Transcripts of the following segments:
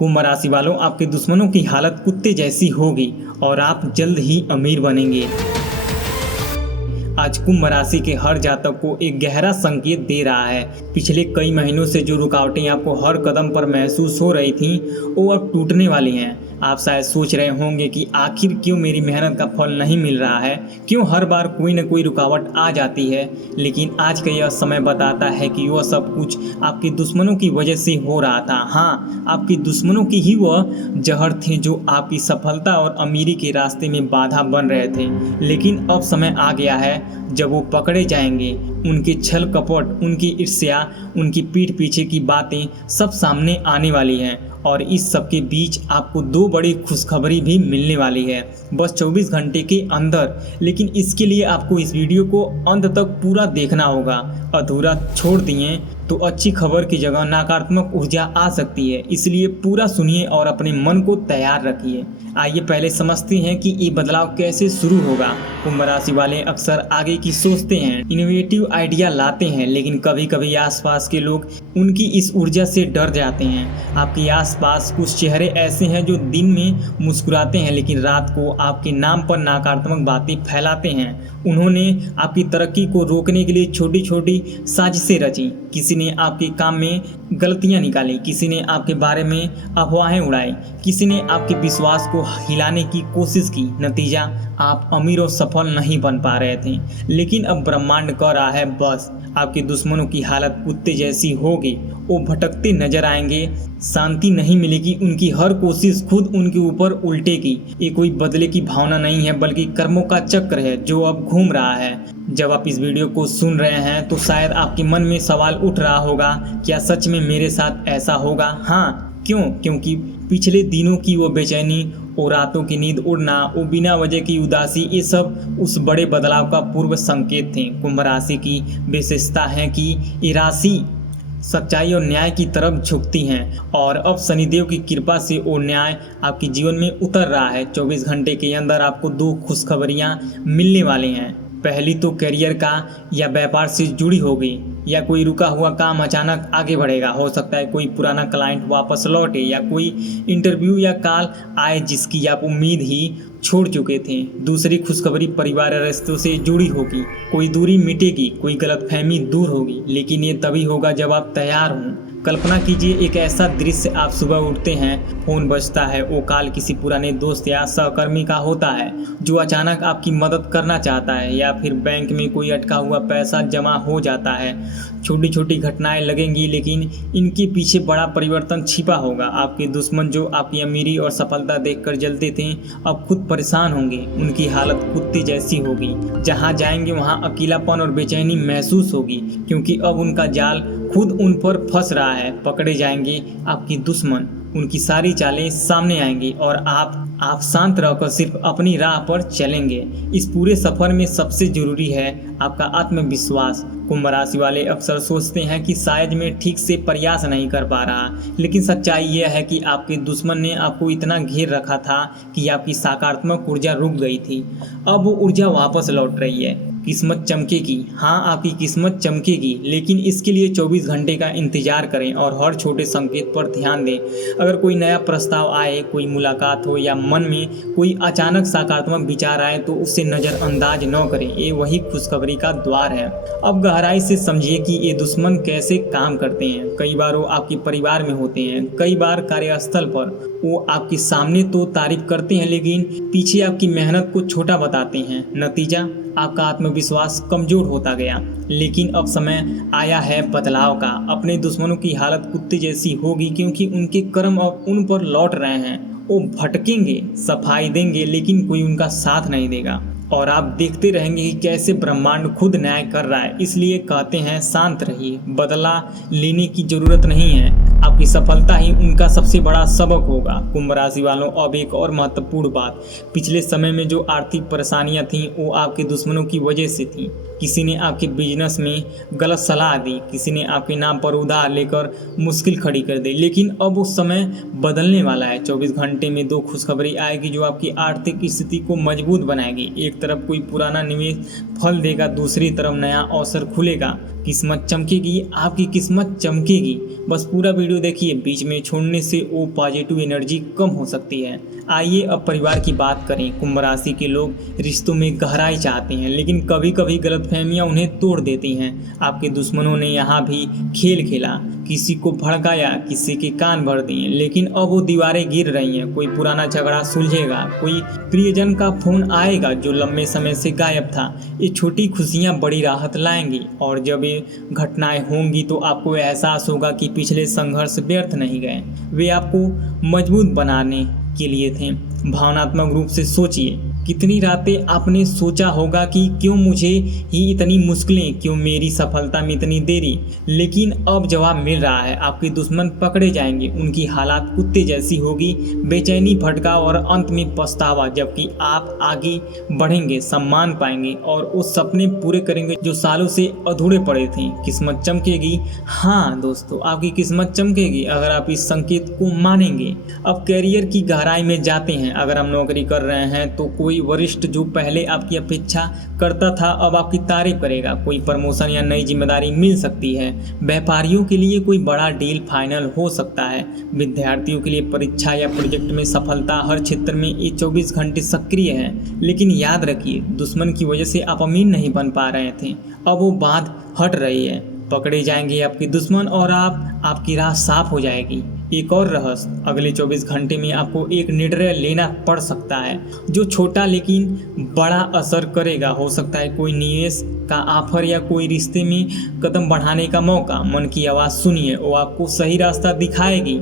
कुंभ राशि वालों, आपके दुश्मनों की हालत कुत्ते जैसी होगी और आप जल्द ही अमीर बनेंगे। आज कुंभ राशि के हर जातक को एक गहरा संकेत दे रहा है। पिछले कई महीनों से जो रुकावटें आपको हर कदम पर महसूस हो रही थीं, वो अब टूटने वाली हैं। आप शायद सोच रहे होंगे कि आखिर क्यों मेरी मेहनत का फल नहीं मिल रहा है, क्यों हर बार कोई न कोई रुकावट आ जाती है। लेकिन आज का यह समय बताता है कि वह सब कुछ आपके दुश्मनों की वजह से हो रहा था। हाँ, आपके दुश्मनों की ही वह जहर थे जो आपकी सफलता और अमीरी के रास्ते में बाधा बन रहे थे। लेकिन अब समय आ गया है जब वो पकड़े जाएंगे। उनके छल कपट, उनकी ईर्ष्या, उनकी पीठ पीछे की बातें सब सामने आने वाली हैं। और इस सब के बीच आपको दो बड़ी खुशखबरी भी मिलने वाली है, बस 24 घंटे के अंदर। लेकिन इसके लिए आपको इस वीडियो को अंत तक पूरा देखना होगा। अधूरा छोड़ दिए तो अच्छी खबर की जगह नकारात्मक ऊर्जा आ सकती है, इसलिए पूरा सुनिए और अपने मन को तैयार रखिए। आइए पहले समझते हैं कि ये बदलाव कैसे शुरू होगा। कुंभ राशि वाले अक्सर आगे की सोचते हैं, इनोवेटिव आइडिया लाते हैं, लेकिन कभी कभी आसपास के लोग उनकी इस ऊर्जा से डर जाते हैं। आपके आसपास कुछ चेहरे ऐसे हैं जो दिन में मुस्कुराते हैं लेकिन रात को आपके नाम पर नकारात्मक बातें फैलाते हैं। उन्होंने आपकी तरक्की को रोकने के लिए छोटी छोटी साजिशें रची। किसी ने आपके काम में गलतियां निकाली, किसी ने आपके बारे में अफवाहें उड़ाई, किसी ने आपके विश्वास को हिलाने की कोशिश की। नतीजा, आप अमीर और सफल नहीं बन पा रहे थे। लेकिन अब ब्रह्मांड कह रहा है बस। आपके दुश्मनों की हालत कुत्ते जैसी होगी। वो भटकते नजर आएंगे, शांति नहीं मिलेगी, उनकी हर कोशिश खुद उनके ऊपर उल्टेगी। ये कोई बदले की भावना नहीं है, बल्कि कर्मों का चक्र है जो अब घूम रहा है। जब आप इस वीडियो को सुन रहे हैं तो शायद आपके मन में सवाल उठ रहा होगा, क्या सच में मेरे साथ ऐसा होगा? हाँ, क्यों? क्योंकि पिछले दिनों की वो बेचैनी, वो रातों की नींद उड़ना, वो बिना वजह की उदासी, ये सब उस बड़े बदलाव का पूर्व संकेत थे। कुंभ राशि की विशेषता है कि ये राशि सच्चाई और न्याय की तरफ झुकती हैं और अब शनिदेव की कृपा से वो न्याय आपके जीवन में उतर रहा है। 24 घंटे के अंदर आपको दो खुशखबरियां मिलने वाली हैं। पहली तो करियर का या व्यापार से जुड़ी होगी, या कोई रुका हुआ काम अचानक आगे बढ़ेगा। हो सकता है कोई पुराना क्लाइंट वापस लौटे, या कोई इंटरव्यू या कॉल आए जिसकी आप उम्मीद ही छोड़ चुके थे। दूसरी खुशखबरी परिवार और रिश्तों से जुड़ी होगी। कोई दूरी मिटेगी, कोई गलतफहमी दूर होगी, लेकिन ये तभी होगा जब आप तैयार हों। कल्पना कीजिए एक ऐसा दृश्य, आप सुबह उठते हैं, फोन बजता है, वो कॉल किसी पुराने दोस्त या सहकर्मी का होता है जो अचानक आपकी मदद करना चाहता है, या फिर बैंक में कोई अटका हुआ पैसा जमा हो जाता है। छोटी छोटी घटनाएं लगेंगी, लेकिन इनके पीछे बड़ा परिवर्तन छिपा होगा। आपके दुश्मन जो आपकी अमीरी और सफलता देखकर जलते थे, अब खुद परेशान होंगे। उनकी हालत कुत्ते जैसी होगी। जहां जाएंगे वहां अकेलापन और बेचैनी महसूस होगी, क्योंकि अब उनका जाल खुद उन पर फंस रहा है। पकड़े जाएंगे आपके दुश्मन, उनकी सारी चालें सामने आएंगी और आप शांत रहकर सिर्फ अपनी राह पर चलेंगे। इस पूरे सफर में सबसे जरूरी है आपका आत्मविश्वास। कुंभ राशि वाले अक्सर सोचते हैं कि शायद मैं ठीक से प्रयास नहीं कर पा रहा, लेकिन सच्चाई यह है कि आपके दुश्मन ने आपको इतना घेर रखा था कि आपकी सकारात्मक ऊर्जा रुक गई थी। अब वो ऊर्जा वापस लौट रही है। किस्मत चमकेगी, हाँ आपकी किस्मत चमकेगी, लेकिन इसके लिए 24 घंटे का इंतजार करें और हर छोटे संकेत पर ध्यान दें। अगर कोई नया प्रस्ताव आए, कोई मुलाकात हो या मन में कोई अचानक सकारात्मक विचार आए तो उसे नज़रअंदाज न करें। ये वही खुशखबरी का द्वार है। अब गहराई से समझिए कि ये दुश्मन कैसे काम करते हैं। कई बार वो आपके परिवार में होते हैं, कई बार कार्यस्थल पर। वो आपके सामने तो तारीफ करते हैं, लेकिन पीछे आपकी मेहनत को छोटा बताते हैं। नतीजा, आपका आत्मविश्वास कमजोर होता गया। लेकिन अब समय आया है बदलाव का। अपने दुश्मनों की हालत कुत्ते जैसी होगी, क्योंकि उनके कर्म अब उन पर लौट रहे हैं। वो भटकेंगे, सफाई देंगे, लेकिन कोई उनका साथ नहीं देगा और आप देखते रहेंगे कि कैसे ब्रह्मांड खुद न्याय कर रहा है। इसलिए कहते हैं शांत रहिए, बदला लेने की जरूरत नहीं है। आपकी सफलता ही उनका सबसे बड़ा सबक होगा। कुंभ राशि वालों, अब एक और महत्वपूर्ण बात, पिछले समय में जो आर्थिक परेशानियां थीं वो आपके दुश्मनों की वजह से थीं। किसी ने आपके बिजनेस में गलत सलाह दी, किसी ने आपके नाम पर उधार लेकर मुश्किल खड़ी कर दी। लेकिन अब वो समय बदलने वाला है। 24 घंटे में दो खुशखबरी आएगी जो आपकी आर्थिक स्थिति को मजबूत बनाएगी। एक तरफ कोई पुराना निवेश फल देगा, दूसरी तरफ नया अवसर खुलेगा। किस्मत चमकेगी, आपकी किस्मत चमकेगी। बस पूरा वीडियो वीडियो देखिए, बीच में छोड़ने से वो पॉजिटिव एनर्जी कम हो सकती है। आइए अब परिवार की बात करें। कुंभ राशि के लोग रिश्तों में गहराई चाहते हैं, लेकिन कभी कभी गलतफहमियां उन्हें तोड़ देती हैं। आपके दुश्मनों ने यहाँ भी खेल खेला, किसी को भड़काया, किसी के कान भर दिए, लेकिन अब वो दीवारें गिर रही हैं। कोई पुराना झगड़ा सुलझेगा, कोई प्रियजन का फोन आएगा जो लंबे समय से गायब था। ये छोटी खुशियां बड़ी राहत लाएंगी, और जब ये घटनाएं होंगी तो आपको एहसास होगा कि पिछले संघर्ष व्यर्थ नहीं गए, वे आपको मजबूत बनाने के लिए थे। भावनात्मक रूप से सोचिए, कितनी रातें आपने सोचा होगा कि क्यों मुझे ही इतनी मुश्किलें, क्यों मेरी सफलता में इतनी देरी। लेकिन अब जवाब मिल रहा है। आपके दुश्मन पकड़े जाएंगे, उनकी हालात कुत्ते जैसी होगी, बेचैनी, भटकाव और अंत में पछतावा। जबकि आप आगे बढ़ेंगे, सम्मान पाएंगे और उस सपने पूरे करेंगे जो सालों से अधूरे पड़े थे। किस्मत चमकेगी। हाँ दोस्तों, आपकी किस्मत चमकेगी अगर आप इस संकेत को मानेंगे। अब कैरियर की गहराई में जाते हैं। अगर हम नौकरी कर रहे हैं तो कोई वरिष्ठ जो पहले आपकी अपेक्षा करता था अब आपकी तारीफ करेगा। कोई प्रमोशन या नई जिम्मेदारी मिल सकती है। व्यापारियों के लिए कोई बड़ा डील फाइनल हो सकता है। विद्यार्थियों के लिए परीक्षा या प्रोजेक्ट में सफलता। हर क्षेत्र में ये 24 घंटे सक्रिय है। लेकिन याद रखिए, दुश्मन की वजह से आप अमीर नहीं बन पा रहे थे, अब वो बात हट रही है। पकड़े जाएंगे आपके दुश्मन और आपकी राह साफ हो जाएगी। एक और रहस्य, अगले 24 घंटे में आपको एक निर्णय लेना पड़ सकता है जो छोटा लेकिन बड़ा असर करेगा। हो सकता है कोई निवेश का ऑफर या कोई रिश्ते में कदम बढ़ाने का मौका। मन की आवाज़ सुनिए, वो आपको सही रास्ता दिखाएगी।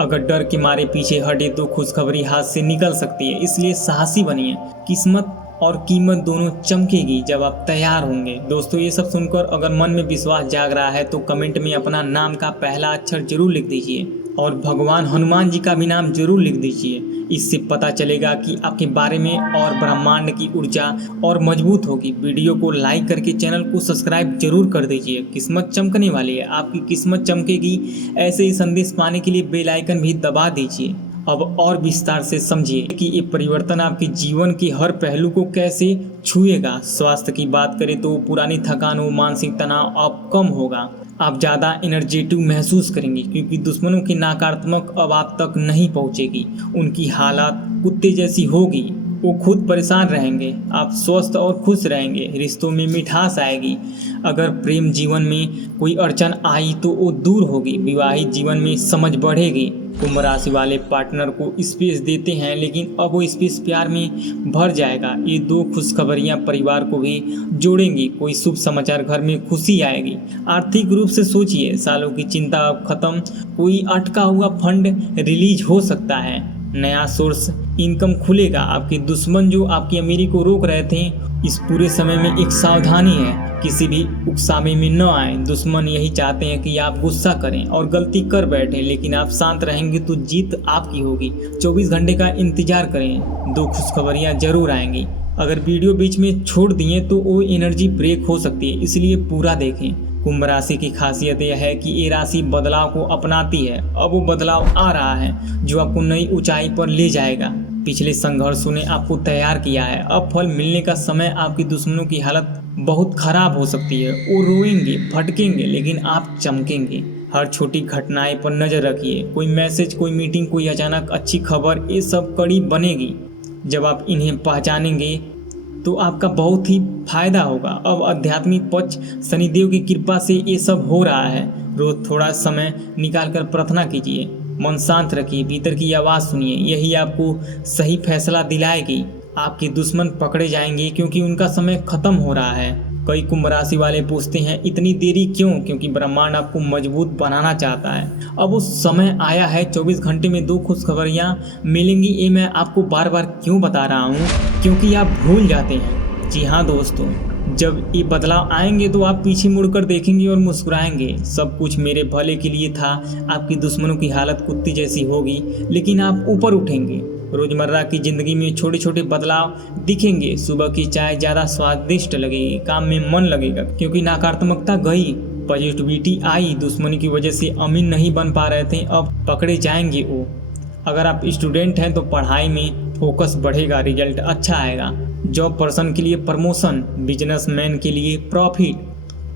अगर डर के मारे पीछे हटे तो खुशखबरी हाथ से निकल सकती है, इसलिए साहसी बनिए। किस्मत और कीमत दोनों चमकेगी जब आप तैयार होंगे। दोस्तों, ये सब सुनकर अगर मन में विश्वास जाग रहा है तो कमेंट में अपना नाम का पहला अक्षर जरूर लिख दीजिए और भगवान हनुमान जी का भी नाम जरूर लिख दीजिए। इससे पता चलेगा कि आपके बारे में और ब्रह्मांड की ऊर्जा और मजबूत होगी। वीडियो को लाइक करके चैनल को सब्सक्राइब जरूर कर दीजिए। किस्मत चमकने वाली है, आपकी किस्मत चमकेगी। ऐसे ही संदेश पाने के लिए बेल आइकन भी दबा दीजिए। अब और विस्तार से समझिए कि ये परिवर्तन आपके जीवन के हर पहलू को कैसे छुएगा। स्वास्थ्य की बात करें तो पुरानी थकान व मानसिक तनाव अब कम होगा। आप ज़्यादा एनर्जेटिव महसूस करेंगे क्योंकि दुश्मनों की नकारात्मक अब आप तक नहीं पहुंचेगी। उनकी हालात कुत्ते जैसी होगी, वो खुद परेशान रहेंगे। आप स्वस्थ और खुश रहेंगे। रिश्तों में मिठास आएगी। अगर प्रेम जीवन में कोई अड़चन आई तो वो दूर होगी। विवाहित जीवन में समझ बढ़ेगी। कुंभ राशि वाले पार्टनर को स्पेस देते हैं, लेकिन अब वो स्पेस प्यार में भर जाएगा। ये दो खुशखबरियां परिवार को भी जोड़ेंगी। कोई शुभ समाचार, घर में खुशी आएगी। आर्थिक रूप से सोचिए, सालों की चिंता अब खत्म। कोई अटका हुआ फंड रिलीज हो सकता है। नया सोर्स इनकम खुलेगा। आपके दुश्मन जो आपकी अमीरी को रोक रहे थे, इस पूरे समय में एक सावधानी है, किसी भी उकसावे में न आए। दुश्मन यही चाहते हैं कि आप गुस्सा करें और गलती कर बैठें, लेकिन आप शांत रहेंगे तो जीत आपकी होगी। 24 घंटे का इंतजार करें, दो खुशखबरियां जरूर आएंगी। अगर वीडियो बीच में छोड़ दिए तो वो एनर्जी ब्रेक हो सकती है, इसलिए पूरा देखें। कुंभ राशि की खासियत यह है कि ये राशि बदलाव को अपनाती है। अब वो बदलाव आ रहा है जो आपको नई ऊंचाई पर ले जाएगा। पिछले संघर्षों ने आपको तैयार किया है, अब फल मिलने का समय। आपके दुश्मनों की हालत बहुत खराब हो सकती है। वो रोएंगे, भटकेंगे, लेकिन आप चमकेंगे। हर छोटी घटनाएं पर नजर रखिए। कोई मैसेज, कोई मीटिंग, कोई अचानक अच्छी खबर, ये सब कड़ी बनेगी। जब आप इन्हें पहचानेंगे तो आपका बहुत ही फायदा होगा। अब आध्यात्मिक पक्ष, शनिदेव की कृपा से ये सब हो रहा है। रोज थोड़ा समय निकालकर प्रार्थना कीजिए। मन शांत रखिए, भीतर की आवाज़ सुनिए, यही आपको सही फैसला दिलाएगी। आपके दुश्मन पकड़े जाएंगे क्योंकि उनका समय खत्म हो रहा है। कई कुंभ राशि वाले पूछते हैं इतनी देरी क्यों? क्योंकि ब्रह्मांड आपको मजबूत बनाना चाहता है। अब उस समय आया है। 24 घंटे में दो खुशखबरियां मिलेंगी। ये मैं आपको बार बार क्यों बता रहा हूँ? क्योंकि आप भूल जाते हैं। जी हाँ दोस्तों, जब ये बदलाव आएंगे तो आप पीछे मुड़कर देखेंगे और मुस्कुराएंगे। सब कुछ मेरे भले के लिए था। आपकी दुश्मनों की हालत कुत्ती जैसी होगी, लेकिन आप ऊपर उठेंगे। रोजमर्रा की जिंदगी में छोटे छोटे बदलाव दिखेंगे। सुबह की चाय ज़्यादा स्वादिष्ट लगेगी, काम में मन लगेगा क्योंकि नकारात्मकता गई, पॉजिटिविटी आई। दुश्मनी की वजह से अमीन नहीं बन पा रहे थे, अब पकड़े जाएंगे वो। अगर आप स्टूडेंट हैं तो पढ़ाई में फोकस बढ़ेगा, रिजल्ट अच्छा आएगा। जॉब पर्सन के लिए प्रमोशन, बिजनेसमैन के लिए प्रॉफिट।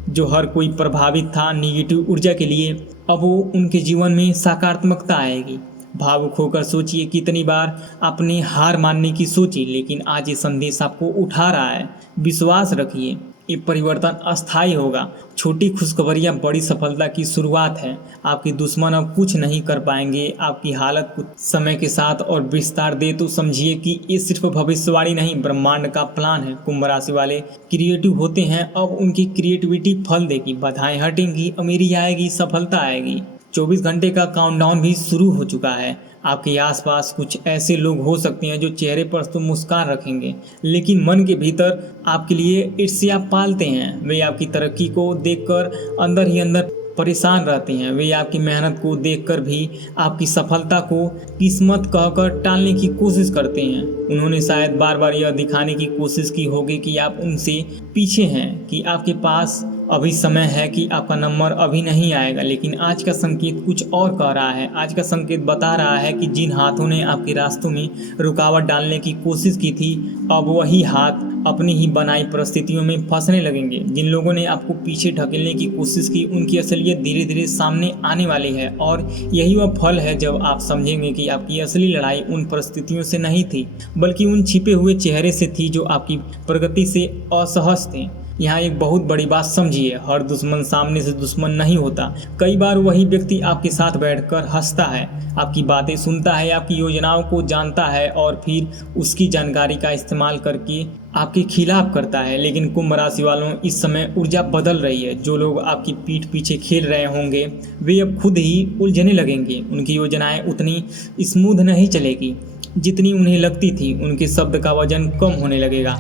जो हर कोई प्रभावित था नेगेटिव ऊर्जा के लिए अब वो उनके जीवन में सकारात्मकता आएगी। भावुक होकर सोचिए, कितनी बार आपने हार मानने की सोची, लेकिन आज ये संदेश आपको उठा रहा है। विश्वास रखिए, ये परिवर्तन अस्थायी होगा। छोटी खुशखबरियां बड़ी सफलता की शुरुआत है। आपके दुश्मन अब कुछ नहीं कर पाएंगे। आपकी हालत कुछ समय के साथ और विस्तार दे तो समझिए कि ये सिर्फ भविष्यवाणी नहीं, ब्रह्मांड का प्लान है। कुंभ राशि वाले क्रिएटिव होते हैं, अब उनकी क्रिएटिविटी फल देगी। बाधाएं हटेंगी, अमीरी आएगी, सफलता आएगी। 24 घंटे का काउंटडाउन भी शुरू हो चुका है। आपके आसपास कुछ ऐसे लोग हो सकते हैं जो चेहरे पर तो मुस्कान रखेंगे, लेकिन मन के भीतर आपके लिए ईर्ष्या पालते हैं। वे आपकी तरक्की को देखकर अंदर ही अंदर परेशान रहते हैं। वे आपकी मेहनत को देखकर भी आपकी सफलता को किस्मत कहकर टालने की कोशिश करते हैं। उन्होंने शायद बार बार यह दिखाने की कोशिश की होगी कि आप उनसे पीछे हैं, कि आपके पास अभी समय है, कि आपका नंबर अभी नहीं आएगा। लेकिन आज का संकेत कुछ और कह रहा है। आज का संकेत बता रहा है कि जिन हाथों ने आपके रास्तों में रुकावट डालने की कोशिश की थी, अब वही हाथ अपनी ही बनाई परिस्थितियों में फंसने लगेंगे। जिन लोगों ने आपको पीछे ढकेलने की कोशिश की, उनकी असलियत धीरे धीरे सामने आने वाली है। और यही वह फल है जब आप समझेंगे कि आपकी असली लड़ाई उन परिस्थितियों से नहीं थी, बल्कि उन छिपे हुए चेहरे से थी जो आपकी प्रगति से असहज थे। यहाँ एक बहुत बड़ी बात समझिए, हर दुश्मन सामने से दुश्मन नहीं होता। कई बार वही व्यक्ति आपके साथ बैठकर हंसता है, आपकी बातें सुनता है, आपकी योजनाओं को जानता है और फिर उसकी जानकारी का इस्तेमाल करके आपके खिलाफ करता है। लेकिन कुंभ राशि वालों, इस समय ऊर्जा बदल रही है। जो लोग आपकी पीठ पीछे खेल रहे होंगे, वे अब खुद ही उलझने लगेंगे। उनकी योजनाएं उतनी स्मूथ नहीं चलेगी जितनी उन्हें लगती थी। उनके शब्द का वजन कम होने लगेगा,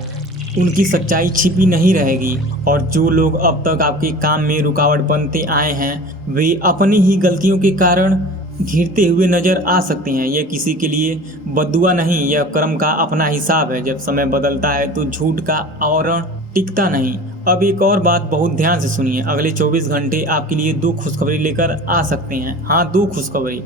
उनकी सच्चाई छिपी नहीं रहेगी। और जो लोग अब तक आपके काम में रुकावट बनते आए हैं, वे अपनी ही गलतियों के कारण घिरते हुए नजर आ सकते हैं। यह किसी के लिए बद्दुआ नहीं, यह कर्म का अपना हिसाब है। जब समय बदलता है तो झूठ का आवरण टिकता नहीं। अब एक और बात बहुत ध्यान से सुनिए, अगले 24 घंटे आपके लिए 2 खुशखबरी लेकर आ सकते हैं। हाँ, 2 खुशखबरी।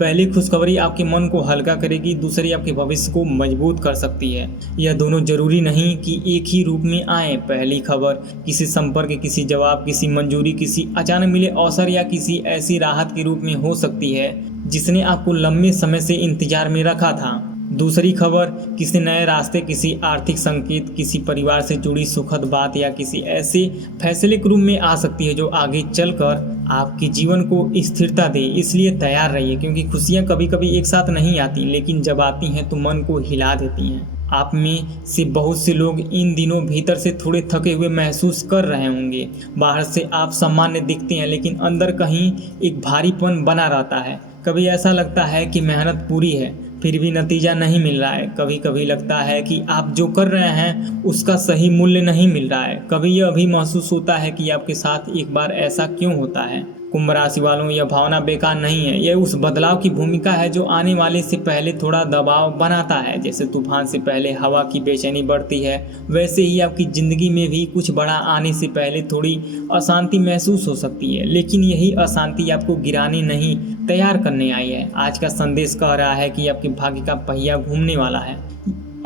पहली खुशखबरी आपके मन को हल्का करेगी, दूसरी आपके भविष्य को मजबूत कर सकती है। यह दोनों जरूरी नहीं कि एक ही रूप में आए। पहली खबर किसी संपर्क, किसी जवाब, किसी मंजूरी, किसी अचानक मिले अवसर या किसी ऐसी राहत के रूप में हो सकती है जिसने आपको लंबे समय से इंतजार में रखा था। दूसरी खबर किसी नए रास्ते, किसी आर्थिक संकेत, किसी परिवार से जुड़ी सुखद बात या किसी ऐसे फैसले के रूप में आ सकती है जो आगे चलकर आपके जीवन को स्थिरता दे। इसलिए तैयार रहिए, क्योंकि खुशियां कभी कभी एक साथ नहीं आती, लेकिन जब आती हैं तो मन को हिला देती हैं। आप में से बहुत से लोग इन दिनों भीतर से थोड़े थके हुए महसूस कर रहे होंगे। बाहर से आप सामान्य दिखते हैं, लेकिन अंदर कहीं एक भारीपन बना रहता है। कभी ऐसा लगता है कि मेहनत पूरी है, फिर भी नतीजा नहीं मिल रहा है। कभी कभी लगता है कि आप जो कर रहे हैं उसका सही मूल्य नहीं मिल रहा है। कभी यह भी महसूस होता है कि आपके साथ एक बार ऐसा क्यों होता है। कुंभ राशि वालों, यह भावना बेकार नहीं है। यह उस बदलाव की भूमिका है जो आने वाले से पहले थोड़ा दबाव बनाता है। जैसे तूफान से पहले हवा की बेचैनी बढ़ती है, वैसे ही आपकी ज़िंदगी में भी कुछ बड़ा आने से पहले थोड़ी अशांति महसूस हो सकती है। लेकिन यही अशांति आपको गिराने नहीं, तैयार करने आई है। आज का संदेश कह रहा है कि आपके भाग्य का पहिया घूमने वाला है।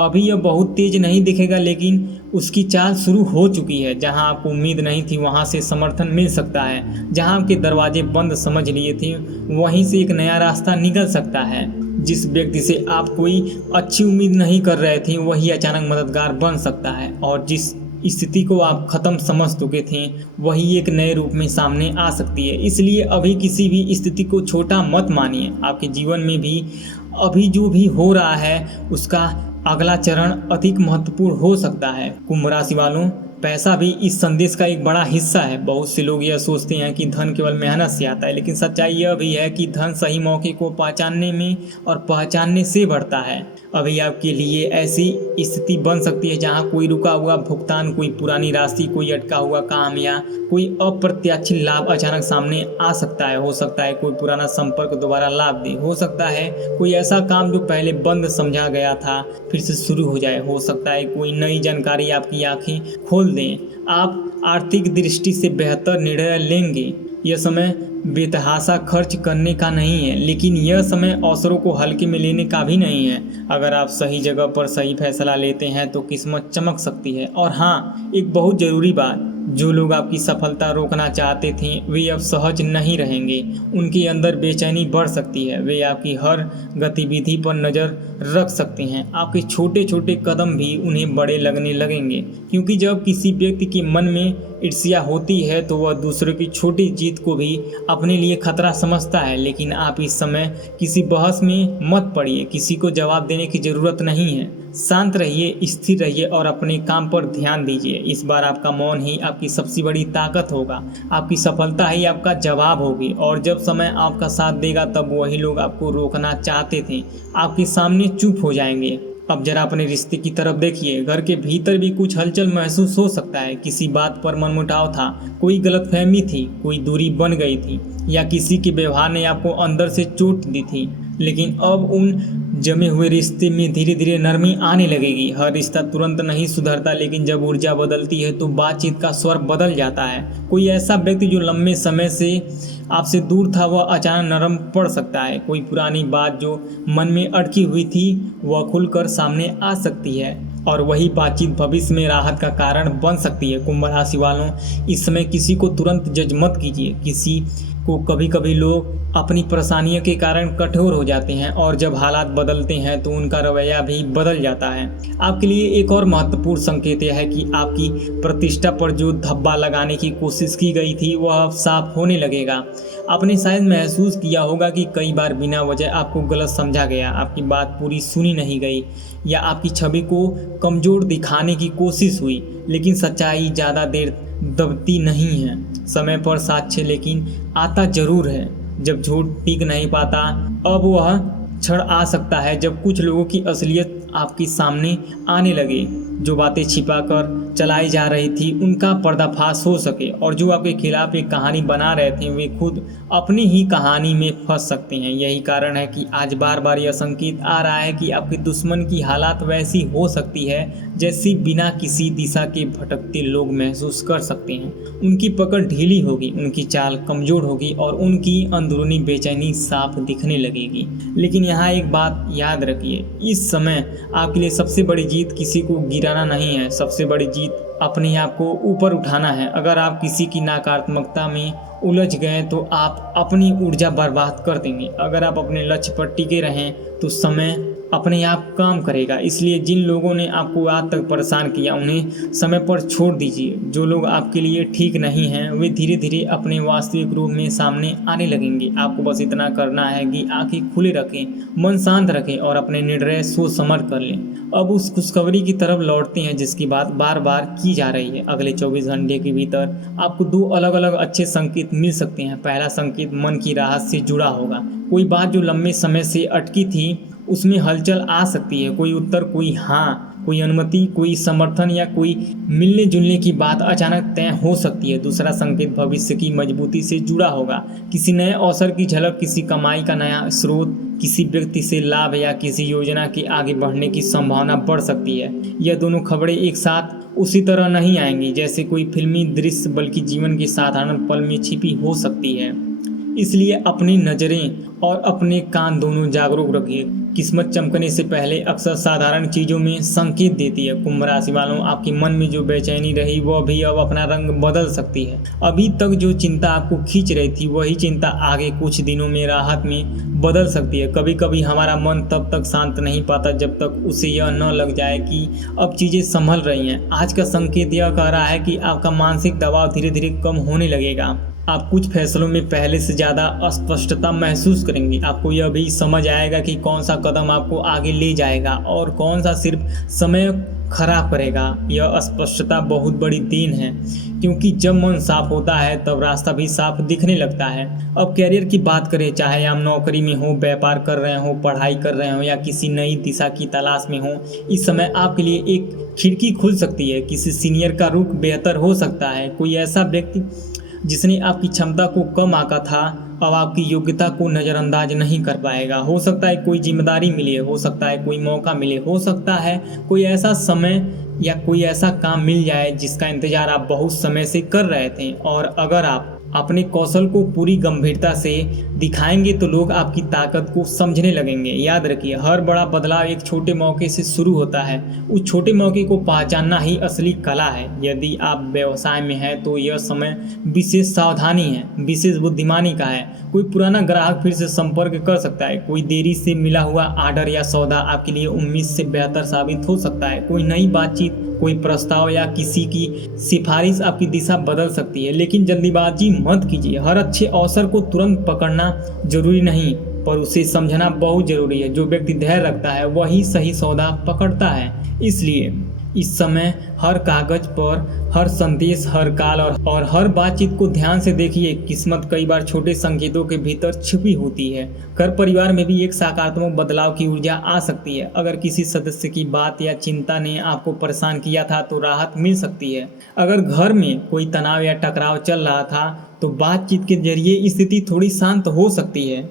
अभी यह बहुत तेज नहीं दिखेगा, लेकिन उसकी चाल शुरू हो चुकी है। जहां आपको उम्मीद नहीं थी वहां से समर्थन मिल सकता है। जहां आपके दरवाजे बंद समझ लिए थे, वहीं से एक नया रास्ता निकल सकता है। जिस व्यक्ति से आप कोई अच्छी उम्मीद नहीं कर रहे थे, वही अचानक मददगार बन सकता है। और जिस स्थिति को आप खत्म समझ चुके थे, वही एक नए रूप में सामने आ सकती है। इसलिए अभी किसी भी स्थिति को छोटा मत मानिए। आपके जीवन में भी अभी जो भी हो रहा है, उसका अगला चरण अधिक महत्वपूर्ण हो सकता है। कुंभ राशि वालों, पैसा भी इस संदेश का एक बड़ा हिस्सा है। बहुत से लोग यह सोचते हैं कि धन केवल मेहनत से आता है, लेकिन सच्चाई यह भी है कि धन सही मौके को पहचानने में और पहचानने से बढ़ता है। अभी आपके लिए ऐसी स्थिति बन सकती है जहां कोई रुका हुआ भुगतान, कोई पुरानी राशि, कोई अटका हुआ काम या कोई अप्रत्याशित लाभ अचानक सामने आ सकता है। हो सकता है कोई पुराना संपर्क दोबारा लाभ दे, हो सकता है कोई ऐसा काम जो पहले बंद समझा गया था फिर से शुरू हो जाए, हो सकता है कोई नई जानकारी आपकी आंखें खोल दें। आप आर्थिक दृष्टि से बेहतर निर्णय लेंगे। यह समय बेतहाशा खर्च करने का नहीं है, लेकिन यह समय अवसरों को हल्के में लेने का भी नहीं है। अगर आप सही जगह पर सही फैसला लेते हैं तो किस्मत चमक सकती है। और हाँ, एक बहुत ज़रूरी बात, जो लोग आपकी सफलता रोकना चाहते थे वे अब सहज नहीं रहेंगे। उनके अंदर बेचैनी बढ़ सकती है। वे आपकी हर गतिविधि पर नज़र रख सकते हैं। आपके छोटे छोटे कदम भी उन्हें बड़े लगने लगेंगे, क्योंकि जब किसी व्यक्ति के मन में ईर्ष्या होती है तो वह दूसरों की छोटी जीत को भी अपने लिए खतरा समझता है। लेकिन आप इस समय किसी बहस में मत पड़िए। किसी को जवाब देने की ज़रूरत नहीं है। शांत रहिए, स्थिर रहिए और अपने काम पर ध्यान दीजिए। इस बार आपका मौन ही आपकी सबसे बड़ी ताकत होगा। आपकी सफलता ही आपका जवाब होगी। और जब समय आपका साथ देगा तब वही लोग आपको रोकना चाहते थे आपके सामने चुप हो जाएंगे। अब जरा अपने रिश्ते की तरफ देखिए। घर के भीतर भी कुछ हलचल महसूस हो सकता है। किसी बात पर मनमुटाव था, कोई गलतफहमी थी, कोई दूरी बन गई थी, या किसी के व्यवहार ने आपको अंदर से चोट दी थी। लेकिन अब उन जमे हुए रिश्ते में धीरे धीरे नरमी आने लगेगी। हर रिश्ता तुरंत नहीं सुधरता, लेकिन जब ऊर्जा बदलती है तो बातचीत का स्वर बदल जाता है। कोई ऐसा व्यक्ति जो लंबे समय से आपसे दूर था वह अचानक नरम पड़ सकता है। कोई पुरानी बात जो मन में अटकी हुई थी वह खुलकर सामने आ सकती है, और वही बातचीत भविष्य में राहत का कारण बन सकती है। कुंभ राशि वालों, इस समय किसी को तुरंत जज मत कीजिए। किसी को कभी कभी लोग अपनी परेशानियों के कारण कठोर हो जाते हैं, और जब हालात बदलते हैं तो उनका रवैया भी बदल जाता है। आपके लिए एक और महत्वपूर्ण संकेत यह है कि आपकी प्रतिष्ठा पर जो धब्बा लगाने की कोशिश की गई थी वह अब साफ होने लगेगा। आपने शायद महसूस किया होगा कि कई बार बिना वजह आपको गलत समझा गया, आपकी बात पूरी सुनी नहीं गई, या आपकी छवि को कमज़ोर दिखाने की कोशिश हुई। लेकिन सच्चाई ज़्यादा देर दबती नहीं है। समय पर साक्ष्य लेकिन आता जरूर है। जब झूठ टिक नहीं पाता, अब वह क्षण आ सकता है जब कुछ लोगों की असलियत आपके सामने आने लगे। जो बातें छिपाकर चलाई जा रही थी उनका पर्दाफाश हो सके, और जो आपके खिलाफ एक कहानी बना रहे थे वे खुद अपनी ही कहानी में फंस सकते हैं। यही कारण है कि आज बार बार यह संकेत आ रहा है कि आपके दुश्मन की हालात वैसी हो सकती है जैसी बिना किसी दिशा के भटकते लोग महसूस कर सकते हैं। उनकी पकड़ ढीली होगी, उनकी चाल कमज़ोर होगी, और उनकी अंदरूनी बेचैनी साफ दिखने लगेगी। लेकिन यहाँ एक बात याद रखिए, इस समय आपके लिए सबसे बड़ी जीत किसी को गिराना नहीं है, सबसे बड़ी जीत अपने आप को ऊपर उठाना है। अगर आप किसी की नकारात्मकता में उलझ गए तो आप अपनी ऊर्जा बर्बाद कर देंगे। अगर आप अपने लक्ष्य पर टिके रहें तो समय अपने आप काम करेगा। इसलिए जिन लोगों ने आपको आज तक परेशान किया उन्हें समय पर छोड़ दीजिए। जो लोग आपके लिए ठीक नहीं हैं वे धीरे धीरे अपने वास्तविक रूप में सामने आने लगेंगे। आपको बस इतना करना है कि आंखें खुले रखें, मन शांत रखें और अपने निर्णय सोच समझ कर लें। अब उस खुशखबरी की तरफ लौटते हैं जिसकी बात बार बार की जा रही है। अगले 24 घंटे के भीतर आपको 2 अलग अलग अच्छे संकेत मिल सकते हैं। पहला संकेत मन की राहत से जुड़ा होगा। कोई बात जो लंबे समय से अटकी थी उसमें हलचल आ सकती है। कोई उत्तर, कोई हाँ, कोई अनुमति, कोई समर्थन या कोई मिलने जुलने की बात अचानक तय हो सकती है। दूसरा संकेत भविष्य की मजबूती से जुड़ा होगा। किसी नए अवसर की झलक, किसी कमाई का नया स्रोत, किसी व्यक्ति से लाभ या किसी योजना के आगे बढ़ने की संभावना बढ़ सकती है। यह दोनों खबरें एक साथ उसी तरह नहीं आएंगी जैसे कोई फिल्मी दृश्य, बल्कि जीवन के साधारण पल में छिपी हो सकती है। इसलिए अपनी नज़रें और अपने कान दोनों जागरूक रखिए। किस्मत चमकने से पहले अक्सर साधारण चीज़ों में संकेत देती है। कुंभ राशि वालों, आपके मन में जो बेचैनी रही वह भी अब अपना रंग बदल सकती है। अभी तक जो चिंता आपको खींच रही थी वही चिंता आगे कुछ दिनों में राहत में बदल सकती है। कभी कभी हमारा मन तब तक शांत नहीं पाता जब तक उसे यह न लग जाए कि अब चीज़ें संभल रही हैं। आज का संकेत यह कह रहा है कि आपका मानसिक दबाव धीरे धीरे कम होने लगेगा। आप कुछ फैसलों में पहले से ज़्यादा स्पष्टता महसूस करेंगे। आपको यह भी समझ आएगा कि कौन सा कदम आपको आगे ले जाएगा और कौन सा सिर्फ समय खराब करेगा। यह स्पष्टता बहुत बड़ी देन है, क्योंकि जब मन साफ होता है तब रास्ता भी साफ दिखने लगता है। अब कैरियर की बात करें, चाहे आप नौकरी में हो, व्यापार कर रहे हो, पढ़ाई कर रहे हो या किसी नई दिशा की तलाश में हो, इस समय आपके लिए एक खिड़की खुल सकती है। किसी सीनियर का रुख बेहतर हो सकता है। कोई ऐसा व्यक्ति जिसने आपकी क्षमता को कम आंका था अब आपकी योग्यता को नज़रअंदाज नहीं कर पाएगा। हो सकता है कोई जिम्मेदारी मिले, हो सकता है कोई मौका मिले, हो सकता है कोई ऐसा समय या कोई ऐसा काम मिल जाए जिसका इंतजार आप बहुत समय से कर रहे थे। और अगर आप अपने कौशल को पूरी गंभीरता से दिखाएंगे तो लोग आपकी ताकत को समझने लगेंगे। याद रखिए, हर बड़ा बदलाव एक छोटे मौके से शुरू होता है। उस छोटे मौके को पहचानना ही असली कला है। यदि आप व्यवसाय में हैं तो यह समय विशेष सावधानी है, विशेष बुद्धिमानी का है। कोई पुराना ग्राहक फिर से संपर्क कर सकता है। कोई देरी से मिला हुआ ऑर्डर या सौदा आपके लिए उम्मीद से बेहतर साबित हो सकता है। कोई नई बातचीत, कोई प्रस्ताव या किसी की सिफारिश आपकी दिशा बदल सकती है। लेकिन जल्दीबाजी मत कीजिए। हर अच्छे अवसर को तुरंत पकड़ना जरूरी नहीं, पर उसे समझना बहुत जरूरी है। जो व्यक्ति धैर्य रखता है वही सही सौदा पकड़ता है। इसलिए इस समय हर कागज पर, हर संदेश, हर कॉल और हर बातचीत को ध्यान से देखिए। किस्मत कई बार छोटे संकेतों के भीतर छिपी होती है। घर परिवार में भी एक सकारात्मक बदलाव की ऊर्जा आ सकती है। अगर किसी सदस्य की बात या चिंता ने आपको परेशान किया था तो राहत मिल सकती है। अगर घर में कोई तनाव या टकराव चल रहा था तो बातचीत के जरिए स्थिति थोड़ी शांत हो सकती है।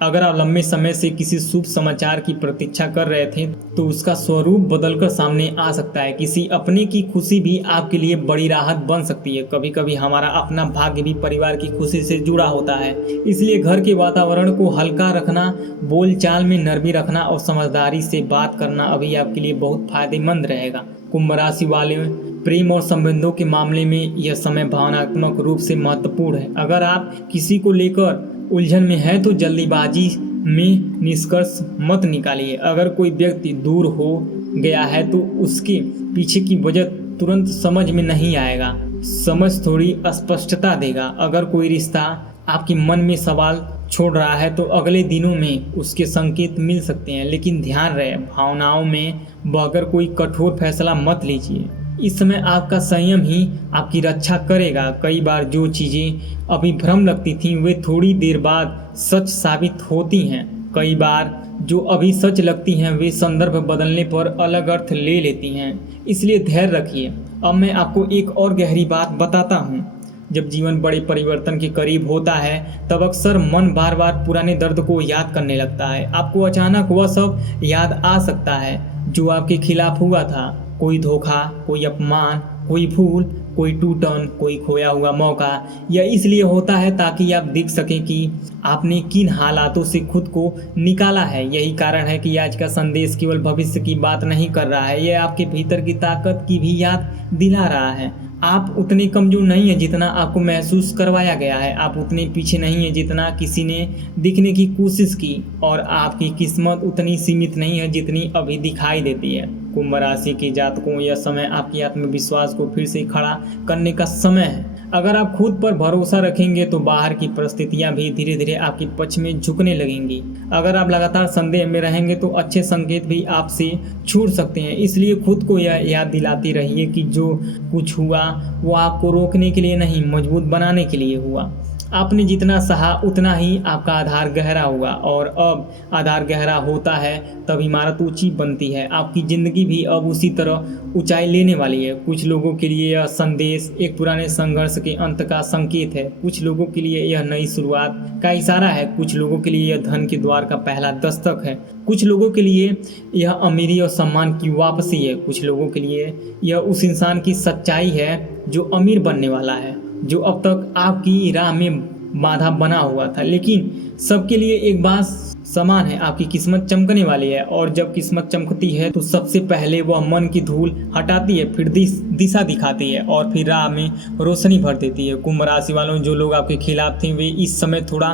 अगर आप लंबे समय से किसी शुभ समाचार की प्रतीक्षा कर रहे थे तो उसका स्वरूप बदलकर सामने आ सकता है। किसी अपने की खुशी भी आपके लिए बड़ी राहत बन सकती है। कभी कभी हमारा अपना भाग्य भी परिवार की खुशी से जुड़ा होता है। इसलिए घर के वातावरण को हल्का रखना, बोलचाल में नरमी रखना और समझदारी से बात करना अभी आपके लिए बहुत फायदेमंद रहेगा। कुंभ राशि वाले प्रेम और संबंधों के मामले में यह समय भावनात्मक रूप से महत्वपूर्ण है। अगर आप किसी को लेकर उलझन में है तो जल्दीबाजी में निष्कर्ष मत निकालिए। अगर कोई व्यक्ति दूर हो गया है तो उसके पीछे की वजह तुरंत समझ में नहीं आएगा। समझ थोड़ी स्पष्टता देगा। अगर कोई रिश्ता आपके मन में सवाल छोड़ रहा है तो अगले दिनों में उसके संकेत मिल सकते हैं। लेकिन ध्यान रहे, भावनाओं में बहकर कोई कठोर फैसला मत लीजिए। इस समय आपका संयम ही आपकी रक्षा करेगा। कई बार जो चीज़ें अभी भ्रम लगती थीं वे थोड़ी देर बाद सच साबित होती हैं। कई बार जो अभी सच लगती हैं वे संदर्भ बदलने पर अलग अर्थ ले लेती हैं। इसलिए धैर्य रखिए। अब मैं आपको एक और गहरी बात बताता हूँ। जब जीवन बड़े परिवर्तन के करीब होता है तब अक्सर मन बार बार पुराने दर्द को याद करने लगता है। आपको अचानक वह सब याद आ सकता है जो आपके खिलाफ हुआ था। कोई धोखा, कोई अपमान, कोई भूल, कोई टूटन, कोई खोया हुआ मौका। यह इसलिए होता है ताकि आप देख सकें कि आपने किन हालातों से खुद को निकाला है। यही कारण है कि आज का संदेश केवल भविष्य की बात नहीं कर रहा है, यह आपके भीतर की ताकत की भी याद दिला रहा है। आप उतने कमजोर नहीं हैं जितना आपको महसूस करवाया गया है। आप उतने पीछे नहीं हैं जितना किसी ने दिखने की कोशिश की। और आपकी किस्मत उतनी सीमित नहीं है जितनी अभी दिखाई देती है। कुंभ राशि के जातकों, यह समय आपके आत्मविश्वास को फिर से खड़ा करने का समय है। अगर आप खुद पर भरोसा रखेंगे तो बाहर की परिस्थितियां भी धीरे धीरे आपके पक्ष में झुकने लगेंगी। अगर आप लगातार संदेह में रहेंगे तो अच्छे संकेत भी आपसे छूट सकते हैं। इसलिए खुद को यह याद दिलाते रहिए कि जो कुछ हुआ वो आपको रोकने के लिए नहीं, मजबूत बनाने के लिए हुआ। आपने जितना सहा उतना ही आपका आधार गहरा हुआ। और अब आधार गहरा होता है तब इमारत ऊंची बनती है। आपकी ज़िंदगी भी अब उसी तरह ऊंचाई लेने वाली है। कुछ लोगों के लिए यह संदेश एक पुराने संघर्ष के अंत का संकेत है। कुछ लोगों के लिए यह नई शुरुआत का इशारा है। कुछ लोगों के लिए यह धन के द्वार का पहला दस्तक है। कुछ लोगों के लिए यह अमीरी और सम्मान की वापसी है। कुछ लोगों के लिए यह उस इंसान की सच्चाई है जो अमीर बनने वाला है, जो अब तक आपकी राह में बाधा बना हुआ था। लेकिन सबके लिए एक बात समान है, आपकी किस्मत चमकने वाली है। और जब किस्मत चमकती है तो सबसे पहले वह मन की धूल हटाती है, फिर दिशा दिखाती है और फिर राह में रोशनी भर देती है। कुंभ राशि वालों, जो लोग आपके खिलाफ थे वे इस समय थोड़ा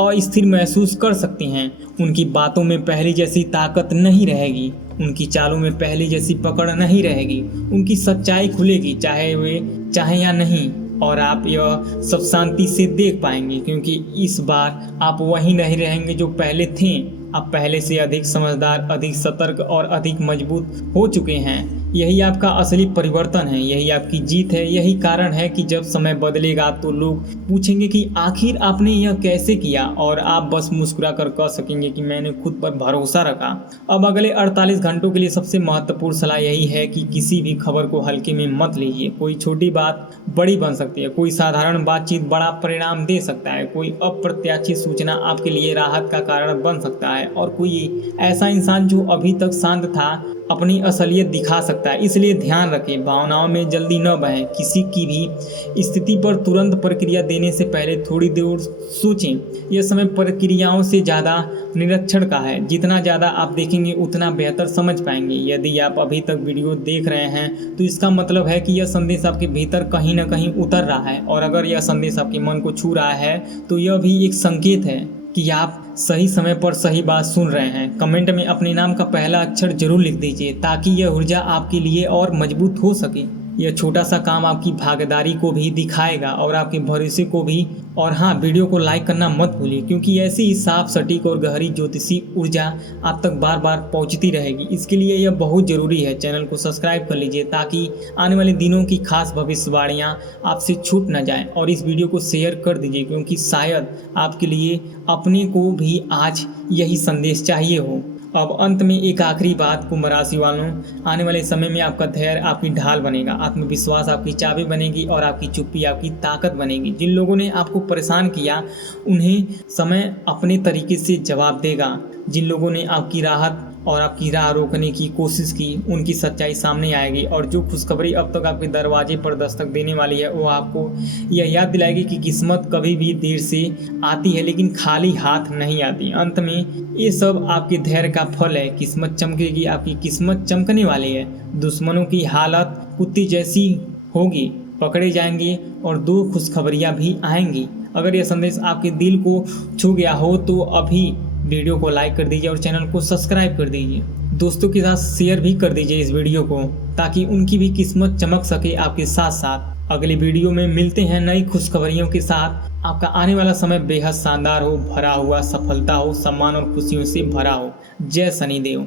अस्थिर महसूस कर सकते हैं। उनकी बातों में पहले जैसी ताकत नहीं रहेगी, उनकी चालों में पहले जैसी पकड़ नहीं रहेगी। उनकी सच्चाई खुलेगी चाहे वे चाहे या नहीं। और आप यह सब शांति से देख पाएंगे, क्योंकि इस बार आप वही नहीं रहेंगे जो पहले थे। आप पहले से अधिक समझदार, अधिक सतर्क और अधिक मजबूत हो चुके हैं। यही आपका असली परिवर्तन है, यही आपकी जीत है। यही कारण है कि जब समय बदलेगा तो लोग पूछेंगे कि आखिर आपने यह कैसे किया, और आप बस मुस्कुरा कर कह सकेंगे कि मैंने खुद पर भरोसा रखा। अब अगले 48 घंटों के लिए सबसे महत्वपूर्ण सलाह यही है कि किसी भी खबर को हल्के में मत लीजिए। कोई छोटी बात बड़ी बन सकती है, कोई साधारण बातचीत बड़ा परिणाम दे सकता है, कोई अप्रत्याशित सूचना आपके लिए राहत का कारण बन सकता है, और कोई ऐसा इंसान जो अभी तक शांत था अपनी असलियत दिखा सकता है। सकता है, इसलिए ध्यान रखें, भावनाओं में जल्दी न बहें। किसी की भी स्थिति पर तुरंत प्रतिक्रिया देने से पहले थोड़ी देर सोचें। यह समय प्रक्रियाओं से ज़्यादा निरीक्षण का है। जितना ज़्यादा आप देखेंगे उतना बेहतर समझ पाएंगे। यदि आप अभी तक वीडियो देख रहे हैं तो इसका मतलब है कि यह संदेश आपके भीतर कहीं ना कहीं उतर रहा है, और अगर यह संदेश आपके मन को छू रहा है तो यह भी एक संकेत है कि आप सही समय पर सही बात सुन रहे हैं। कमेंट में अपने नाम का पहला अक्षर जरूर लिख दीजिए ताकि यह ऊर्जा आपके लिए और मजबूत हो सके। यह छोटा सा काम आपकी भागीदारी को भी दिखाएगा और आपके भरोसे को भी। और हाँ, वीडियो को लाइक करना मत भूलिए, क्योंकि ऐसी ही साफ, सटीक और गहरी ज्योतिषी ऊर्जा आप तक बार बार पहुंचती रहेगी। इसके लिए यह बहुत ज़रूरी है। चैनल को सब्सक्राइब कर लीजिए ताकि आने वाले दिनों की खास भविष्यवाणियाँ आपसे छूट न जाएं, और इस वीडियो को शेयर कर दीजिए, क्योंकि शायद आपके लिए अपने को भी आज यही संदेश चाहिए हो। अब अंत में एक आखिरी बात, कुंभ राशि वालों, आने वाले समय में आपका धैर्य आपकी ढाल बनेगा, आत्मविश्वास आपकी चाबी बनेगी और आपकी चुप्पी आपकी ताकत बनेगी। जिन लोगों ने आपको परेशान किया उन्हें समय अपने तरीके से जवाब देगा। जिन लोगों ने आपकी राहत और आपकी राह रोकने की कोशिश की उनकी सच्चाई सामने आएगी, और जो खुशखबरी अब तक आपके दरवाजे पर दस्तक देने वाली है वो आपको यह याद दिलाएगी कि किस्मत कभी भी देर से आती है लेकिन खाली हाथ नहीं आती। अंत में ये सब आपके धैर्य का फल है। किस्मत चमकेगी, आपकी किस्मत चमकने वाली है। दुश्मनों की हालत कुत्ती जैसी होगी, पकड़े जाएंगे और 2 खुशखबरियाँ भी आएंगी। अगर यह संदेश आपके दिल को छू गया हो तो अभी वीडियो को लाइक कर दीजिए और चैनल को सब्सक्राइब कर दीजिए। दोस्तों के साथ शेयर भी कर दीजिए इस वीडियो को, ताकि उनकी भी किस्मत चमक सके आपके साथ साथ। अगली वीडियो में मिलते हैं नई खुशखबरियों के साथ। आपका आने वाला समय बेहद शानदार हो, भरा हुआ सफलता हो, सम्मान और खुशियों से भरा हो। जय शनिदेव।